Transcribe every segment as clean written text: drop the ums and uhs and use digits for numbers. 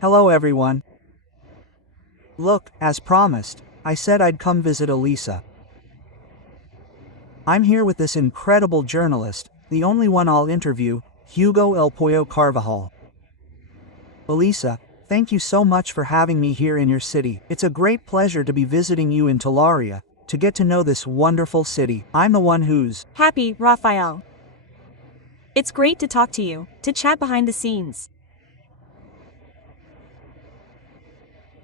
Hello everyone. Look, as promised, I said I'd come visit Elisa. I'm here with this incredible journalist, the only one I'll interview, Hugo El Pollo Carvajal. Elisa, thank you so much for having me here in your city. It's a great pleasure to be visiting you in Talaria, to get to know this wonderful city. I'm the one who's happy, Rafael. It's great to talk to you, to chat behind the scenes.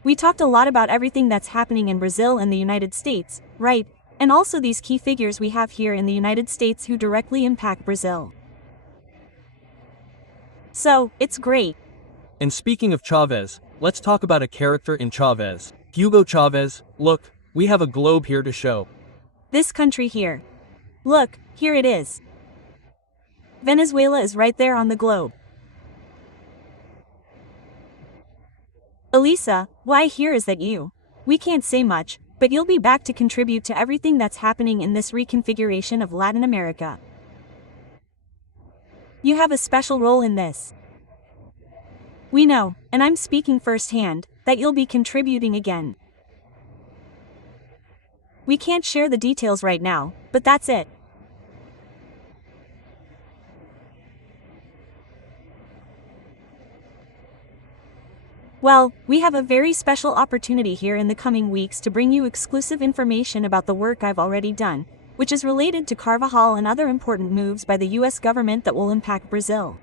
We talked a lot about everything that's happening in Brazil and the United States, right? And also these key figures we have here in the United States who directly impact Brazil. So, it's great. And speaking of Chavez, let's talk about a character in Chavez. Hugo Chavez. Look, we have a globe here to show. This country here. Look, here it is. Venezuela is right there on the globe. Elisa, what I hear is that we can't say much, but you'll be back to contribute to everything that's happening in this reconfiguration of Latin America. You have a special role in this. We know, and I'm speaking firsthand, that you'll be contributing again. We can't share the details right now, but that's it. Well, we have a very special opportunity here in the coming weeks to bring you exclusive information about the work I've already done, which is related to Carvajal and other important moves by the US government that will impact Brazil.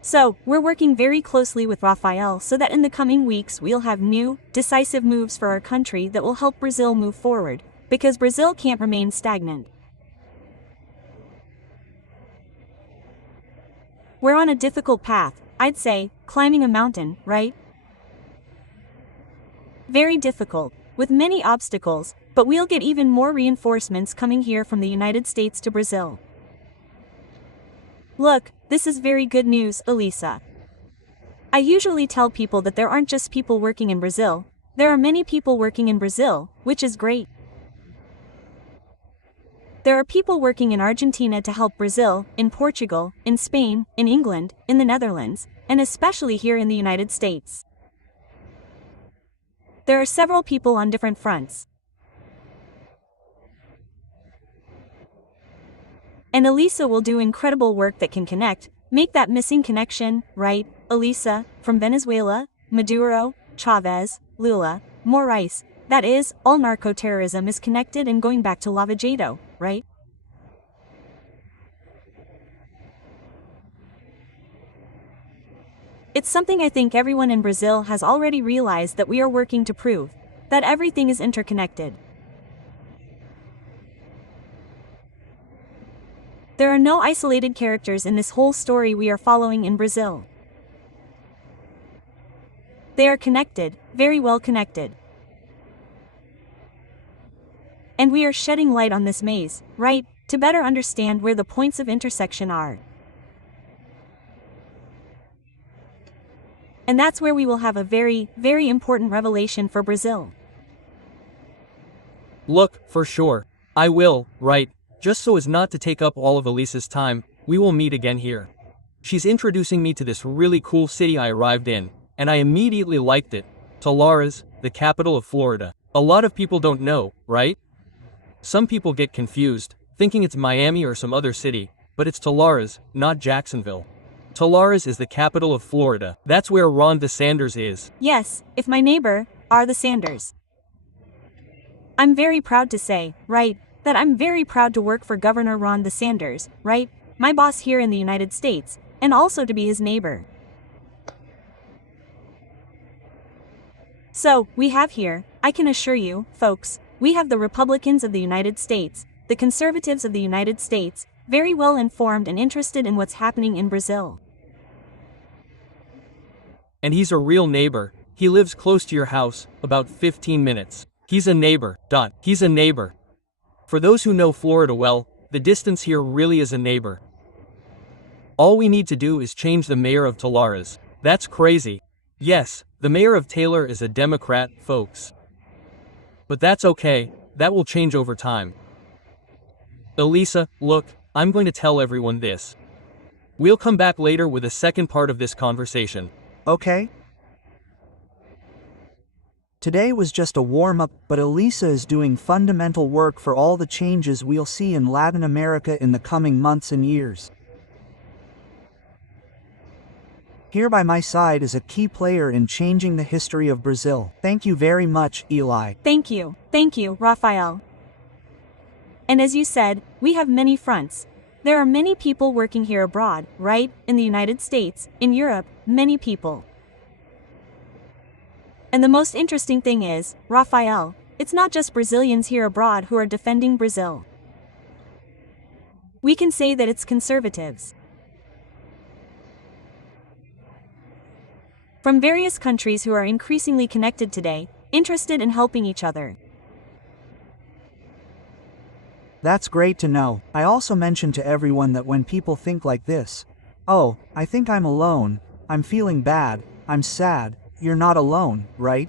So, we're working very closely with Rafael so that in the coming weeks we'll have new, decisive moves for our country that will help Brazil move forward, because Brazil can't remain stagnant. We're on a difficult path, I'd say, climbing a mountain, right? Very difficult, with many obstacles, but we'll get even more reinforcements coming here from the United States to Brazil. Look, this is very good news, Elisa. I usually tell people that there aren't just people working in Brazil, there are many people working in Brazil, which is great. There are people working in Argentina to help Brazil, in Portugal, in Spain, in England, in the Netherlands, and especially here in the United States. There are several people on different fronts. And Elisa will do incredible work that can connect, make that missing connection, right, Elisa, from Venezuela, Maduro, Chavez, Lula, Morais, that is, all narco-terrorism is connected and going back to Lava Jato, right? It's something I think everyone in Brazil has already realized that we are working to prove, that everything is interconnected. There are no isolated characters in this whole story we are following in Brazil. They are connected, very well connected. And we are shedding light on this maze, right, to better understand where the points of intersection are. And that's where we will have a very, very important revelation for Brazil. Look, for sure. I will, right, just so as not to take up all of Elisa's time, we will meet again here. She's introducing me to this really cool city I arrived in, and I immediately liked it. Talares, the capital of Florida. A lot of people don't know, right? Some people get confused, thinking it's Miami or some other city, but it's Talares, not Jacksonville. Talares is the capital of Florida. That's where Ron DeSantis is. Yes, if my neighbor are the Sanders. I'm very proud to say, right, that I'm very proud to work for Governor Ron DeSantis, right, my boss here in the United States, and also to be his neighbor. So, we have here, I can assure you, folks, we have the Republicans of the United States, the Conservatives of the United States, very well informed and interested in what's happening in Brazil. And he's a real neighbor. He lives close to your house, about 15 minutes. He's a neighbor. He's a neighbor. For those who know Florida well, the distance here really is a neighbor. All we need to do is change the mayor of Talares. That's crazy. Yes, the mayor of Taylor is a Democrat, folks. But that's okay, that will change over time. Elisa, look, I'm going to tell everyone this. We'll come back later with a second part of this conversation. Okay? Today was just a warm-up, but Elisa is doing fundamental work for all the changes we'll see in Latin America in the coming months and years. Here by my side is a key player in changing the history of Brazil. Thank you very much, Eli. Thank you, Raphael. And as you said, we have many fronts. There are many people working here abroad, right? In the United States, in Europe, many people. And the most interesting thing is, Raphael, it's not just Brazilians here abroad who are defending Brazil. We can say that it's conservatives from various countries who are increasingly connected today, interested in helping each other. That's great to know. I also mentioned to everyone that when people think like this, oh, I think I'm alone, I'm feeling bad, I'm sad, you're not alone, right?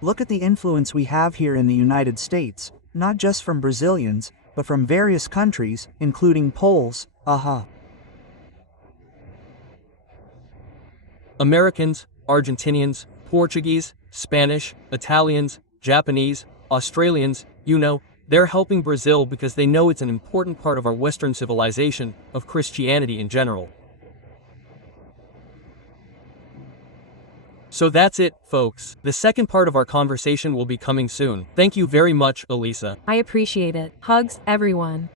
Look at the influence we have here in the United States, not just from Brazilians, but from various countries, including Poles, Americans, Argentinians, Portuguese, Spanish, Italians, Japanese, Australians, they're helping Brazil because they know it's an important part of our Western civilization, of Christianity in general. So that's it, folks. The second part of our conversation will be coming soon. Thank you very much, Elisa. I appreciate it. Hugs, everyone.